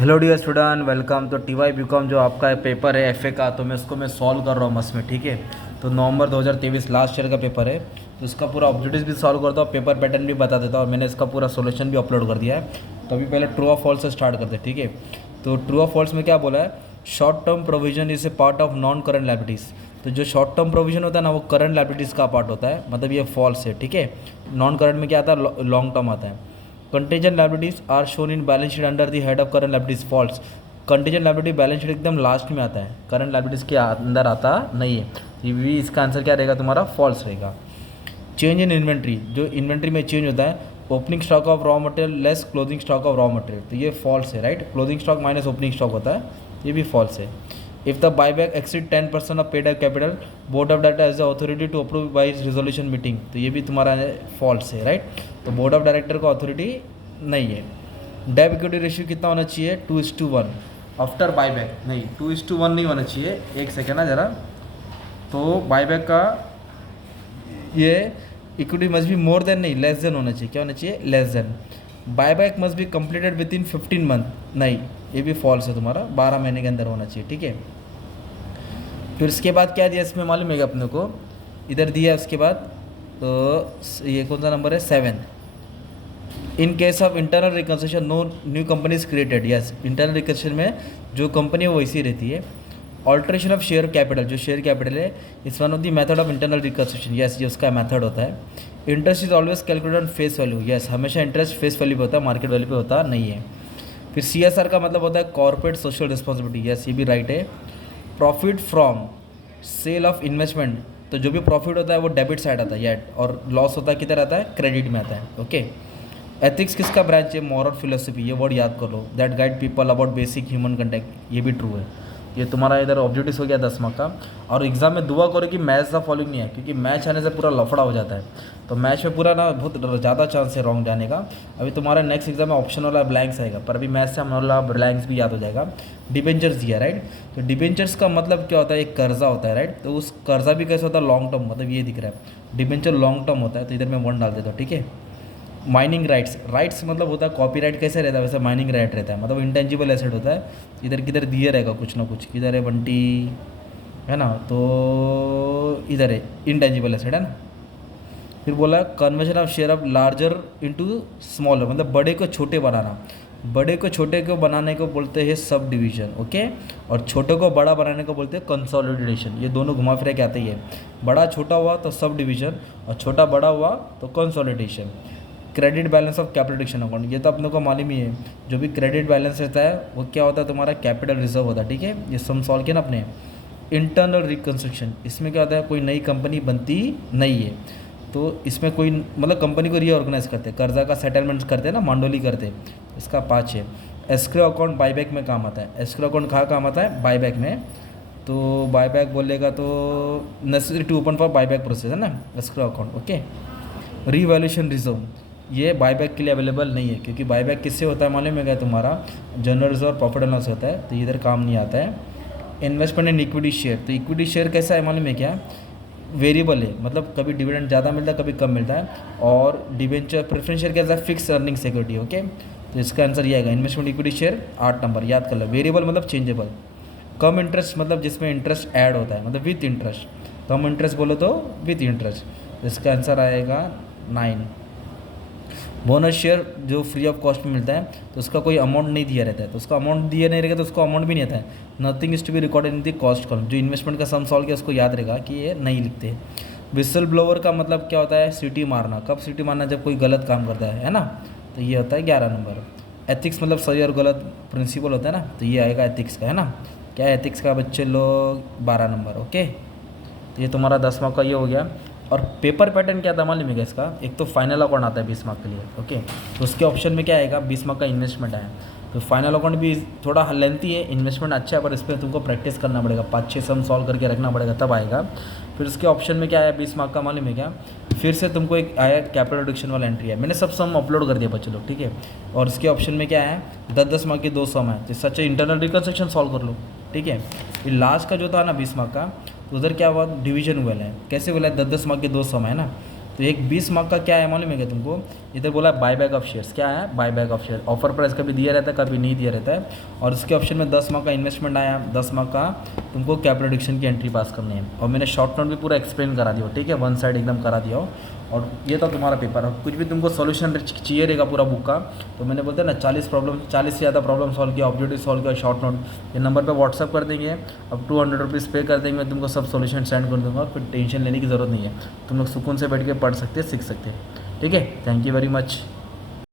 Hello dear student, welcome. तो T Y B com जो आपका पेपर है एफ ए का, तो मैं सॉल्व कर रहा हूँ मस में, ठीक है। तो नवंबर 2023 लास्ट ईयर का पेपर है, तो इसका पूरा ऑब्जेक्टिव्स भी सॉल्व करता हूँ, पेपर पैटर्न भी बता देता हूँ, और मैंने इसका पूरा सोल्यूशन भी अपलोड कर दिया है। तो अभी पहले ट्रू और फॉल्स से स्टार्ट करते हैं, ठीक है। तो ट्रू और फॉल्स में क्या बोला है, short term provision is a part of non current liabilities. तो जो शॉर्ट टर्म प्रोविजन होता है ना, वो करंट लाइबिलिटीज़ का पार्ट होता है, मतलब ये फॉल्स है, ठीक है। नॉन करंट में क्या आता है, लॉन्ग टर्म आता है। Contingent liabilities are shown in balance sheet under the head of current liabilities, false. Contingent liability balance sheet एकदम लास्ट में आता है, करंट लाइबिलिटीज के अंदर आता नहीं है। ये भी इसका आंसर क्या रहेगा तुम्हारा, फॉल्स रहेगा। चेंज इन इन्वेंट्री, जो इन्वेंट्री में चेंज होता है, opening stock of raw material less closing stock of raw material, तो ये फॉल्स है, right. Closing stock minus opening stock होता है, ये भी फॉल्स है। If the buyback exceed 10% of paid up capital, board of director as the authority to approve by resolution meeting, तो ये भी तुम्हारा फॉल्स है, राइट। तो बोर्ड ऑफ डायरेक्टर को अथॉरिटी नहीं है। डेब इक्विटी रेशियो कितना होना चाहिए, 2:1 आफ्टर बायबैक, नहीं 2:1 नहीं होना चाहिए। एक सेकेंड ना ज़रा, तो बायबैक का ये equity must be more than, नहीं लेस देन होना चाहिए, क्या होना चाहिए, less than. Buyback must be completed with in 15 month, नहीं ये भी फॉल्स है तुम्हारा, 12 महीने के अंदर होना चाहिए, ठीक है। फिर उसके बाद क्या दिया इसमें मालूम है अपने को, इधर दिया उसके बाद, तो ये कौन सा नंबर है, 7। In case of internal reconstruction no new company is created, yes internal reconstruction में जो कंपनी है वो वैसी रहती है। ऑल्ट्रेशन ऑफ शेयर कैपिटल, जो शेयर कैपिटल है is one of the method of internal reconstruction, yes ये उसका मेथड होता है। Interest is always calculated on face value, yes हमेशा इंटरेस्ट फेस वैल्यू पे होता है, मार्केट वैल्यू पे होता नहीं है। फिर सी एस आर का मतलब होता है कॉर्पोरेट सोशल रिस्पॉन्सिबिलिटी, यस ये भी राइट है। Profit from sale of investment, तो जो भी प्रॉफिट होता है वो डेबिट साइड आता है येट, और लॉस होता है किधर आता है, क्रेडिट में आता है, ओके। एथिक्स किसका ब्रांच है, मॉरल फिलोसफी, ये वर्ड याद कर लो, that guide people about basic human conduct, ये भी ट्रू है। ये तुम्हारा इधर ऑब्जेक्टिव हो गया 10 मार्क का। और एग्जाम में दुआ करो कि मैच द फॉलोइंग नहीं है, क्योंकि मैच आने से पूरा लफड़ा हो जाता है, तो मैच में पूरा ना बहुत ज़्यादा चांस है रॉन्ग जाने का। अभी तुम्हारा नेक्स्ट एग्जाम में ऑप्शन वाला ब्लैंक्स आएगा, पर अभी मैथ से हमारा ब्लैंक्स भी याद हो जाएगा। डिबेंचर्स दिया, राइट। तो डिबेंचर्स का मतलब क्या होता है, एक कर्जा होता है, राइट। तो उस कर्जा भी कैसे होता है, लॉन्ग टर्म, मतलब ये दिख रहा है डिबेंचर लॉन्ग टर्म होता है, तो इधर मैं 1 डाल देता हूँ, ठीक है। माइनिंग राइट्स, राइट्स मतलब होता है कॉपीराइट, कैसे रहता है वैसे माइनिंग राइट रहता है, मतलब इंटेंजिबल एसेट होता है। इधर किधर दिए रहेगा कुछ ना कुछ, किधर है बंटी, है ना, तो इधर है इंटेंजिबल एसेट, है ना। फिर बोला conversion of share of larger into smaller, मतलब बड़े को छोटे बनाना, बड़े को छोटे को बनाने को बोलते हैं सब डिवीजन, ओके। और छोटे को बड़ा बनाने को बोलते हैं कंसोलिडेशन, ये दोनों घुमा फिरा के आते ही है। बड़ा छोटा हुआ तो सब डिवीजन, और छोटा बड़ा हुआ तो consolidation. Credit balance of capital account, ये तो अपने को मालूम ही है, जो भी क्रेडिट बैलेंस रहता है वो क्या होता है, तुम्हारा कैपिटल रिजर्व होता है, ठीक है। ये सम सॉल्व किया ना अपने। इंटरनल रिकन्स्ट्रक्शन, इसमें क्या होता है, कोई नई कंपनी बनती नहीं है, तो इसमें कोई मतलब कंपनी को रीऑर्गेनाइज करते, कर्जा का सेटलमेंट करते हैं ना, मांडोली करते, इसका 5 है। एस्क्रो अकाउंट बाईबैक में काम आता है, एस्क्रो अकाउंट कहाँ काम आता है, बाईबैक में। तो बाईबैक बोलेगा तो necessary to open for buyback process, है ना escrow account, okay. Revaluation reserve, ये बाईबैक के लिए अवेलेबल नहीं है, क्योंकि बाईबैक किससे होता है मालूम है क्या, तुम्हारा general reserve profit and loss होता है, तो इधर काम नहीं आता है। इन्वेस्टमेंट इन इक्विटी शेयर, तो इक्विटी शेयर कैसा है मालूम है क्या, वेरिएबल है, मतलब कभी डिविडेंड ज़्यादा मिलता है कभी कम मिलता है। और डिवेंचर प्रेफरेंस शेयर कैसा है, फिक्स अर्निंग सिक्योरिटी, ओके। तो इसका आंसर ये आएगा, इन्वेस्टमेंट इक्विटी शेयर 8 नंबर याद कर लो। वेरिएबल मतलब चेंजेबल। कम इंटरेस्ट मतलब जिसमें इंटरेस्ट ऐड होता है, मतलब विथ इंटरेस्ट, कम इंटरेस्ट बोलो तो विथ इंटरेस्ट, इसका आंसर आएगा 9। बोनस शेयर जो फ्री ऑफ कॉस्ट में मिलता है, तो उसका कोई अमाउंट नहीं दिया रहता है, तो उसका अमाउंट दिया नहीं रहेगा तो उसको अमाउंट भी नहीं आता है। Nothing is to be recorded in the cost column, जो इन्वेस्टमेंट का सम सॉल्व किया उसको याद रहेगा कि ये नहीं लिखते। विसल ब्लोअर का मतलब क्या होता है, सीटी मारना, कब सीटी मारना, जब कोई गलत काम करता है ना, तो ये होता है 11 नंबर। एथिक्स मतलब सही और गलत प्रिंसिपल होता है ना, तो ये आएगा एथिक्स का, है ना। क्या एथिक्स का बच्चे लोग, 12 नंबर, ओके। तो ये तुम्हारा 10 मार्क का ये हो गया। और पेपर पैटर्न क्या था मालूम है इसका, एक तो फाइनल अकाउंट आता है 20 मार्क के लिए, ओके। तो उसके ऑप्शन में क्या आएगा, 20 मार्क का इन्वेस्टमेंट आया, तो फाइनल अकाउंट भी थोड़ा लेंथी है, इन्वेस्टमेंट अच्छा है, पर इस पर तुमको प्रैक्टिस करना पड़ेगा, 5-6 सम सॉल्व करके रखना पड़ेगा तब आएगा। फिर उसके ऑप्शन में क्या आया 20 मार्क का मालूम है क्या, फिर से तुमको एक आया कैपिटल रिडक्शन वाला एंट्री है, मैंने सब सम अपलोड कर दिया बच्चे लोग, ठीक है। और इसके ऑप्शन में क्या है, 10-10 मार्क के 2 सम है, जिससे अच्छा इंटरनल रिकन्स्ट्रक्शन सॉल्व कर लो, ठीक है। फिर लास्ट का जो था ना 20 मार्क का, तो उधर क्या हुआ, डिवीजन हुआ है, कैसे बोला है, 10-10 मार्क के 2 सम है ना, तो तो एक 20 मार्क का क्या है मालूम है क्या तुमको? इधर बोला बाय बैक ऑफ शेयर्स, क्या है buy back of share, offer price कभी दिया रहता है कभी नहीं दिया रहता है। और उसके ऑप्शन में 10 मार्क का इन्वेस्टमेंट आया, 10 मार्क का तुमको कैपिटल प्रेडिक्शन की एंट्री पास करनी है। और मैंने शॉर्ट नोट भी पूरा एक्सप्लेन करा दिया, ठीक है, वन साइड एकदम करा दिया हो। और ये था तुम्हारा पेपर। और कुछ भी तुमको सोल्यूशन चाहिए रहेगा पूरा बुक का, तो मैंने बोलते हैं ना 40 से ज़्यादा प्रॉब्लम सॉल्व किया, ऑब्जेक्टिव सॉल्व किया, शॉर्ट नोट ये नंबर पे व्हाट्सअप कर देंगे। अब 200 रुपीज़ पे कर देंगे, मैं तुमको सब सोल्यूशन सेंड कर दूँगा, फिर टेंशन लेने की ज़रूरत नहीं है। तुम लोग सुकून से बैठ के पढ़ सकते हैं, सीख सकते हैं। ठीक है, थैंक यू वेरी मच।